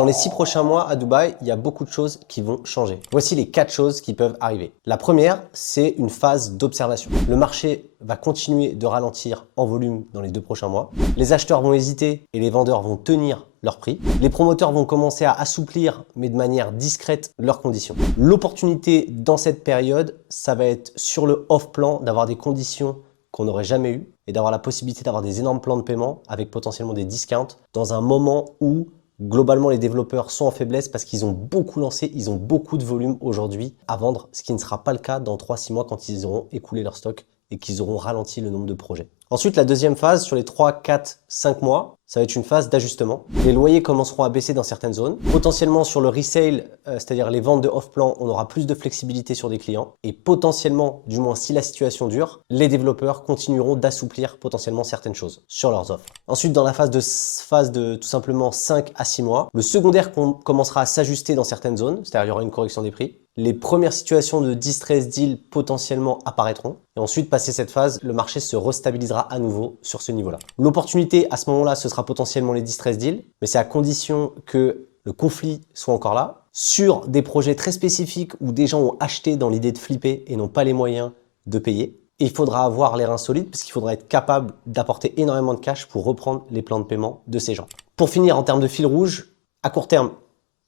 Dans les 6 prochains mois à Dubaï, il y a beaucoup de choses qui vont changer. Voici les 4 choses qui peuvent arriver. La première, c'est une phase d'observation. Le marché va continuer de ralentir en volume dans les 2 prochains mois. Les acheteurs vont hésiter et les vendeurs vont tenir leur prix. Les promoteurs vont commencer à assouplir, mais de manière discrète, leurs conditions. L'opportunité dans cette période, ça va être sur le off-plan d'avoir des conditions qu'on n'aurait jamais eues et d'avoir la possibilité d'avoir des énormes plans de paiement avec potentiellement des discounts dans un moment où globalement, les développeurs sont en faiblesse parce qu'ils ont beaucoup lancé, ils ont beaucoup de volume aujourd'hui à vendre, ce qui ne sera pas le cas dans 3-6 mois quand ils auront écoulé leur stock et qu'ils auront ralenti le nombre de projets. Ensuite, la deuxième phase, sur les 3, 4, 5 mois, ça va être une phase d'ajustement. Les loyers commenceront à baisser dans certaines zones. Potentiellement sur le resale, c'est-à-dire les ventes de off-plan, on aura plus de flexibilité sur des clients. Et potentiellement, du moins si la situation dure, les développeurs continueront d'assouplir potentiellement certaines choses sur leurs offres. Ensuite, dans la phase de tout simplement 5 à 6 mois, le secondaire commencera à s'ajuster dans certaines zones, c'est-à-dire il y aura une correction des prix. Les premières situations de distress deal potentiellement apparaîtront. Et ensuite, passé cette phase, le marché se restabilisera à nouveau sur ce niveau-là. L'opportunité à ce moment-là, ce sera potentiellement les distress deals, mais c'est à condition que le conflit soit encore là. Sur des projets très spécifiques où des gens ont acheté dans l'idée de flipper et n'ont pas les moyens de payer. Et il faudra avoir les reins solides parce qu'il faudra être capable d'apporter énormément de cash pour reprendre les plans de paiement de ces gens. Pour finir, en termes de fil rouge, à court terme,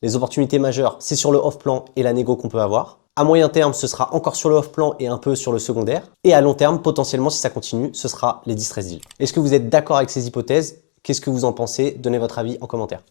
les opportunités majeures, c'est sur le off-plan et la négo qu'on peut avoir. À moyen terme, ce sera encore sur le off-plan et un peu sur le secondaire. Et à long terme, potentiellement, si ça continue, ce sera les distress deals. Est-ce que vous êtes d'accord avec ces hypothèses? Qu'est-ce que vous en pensez? Donnez votre avis en commentaire.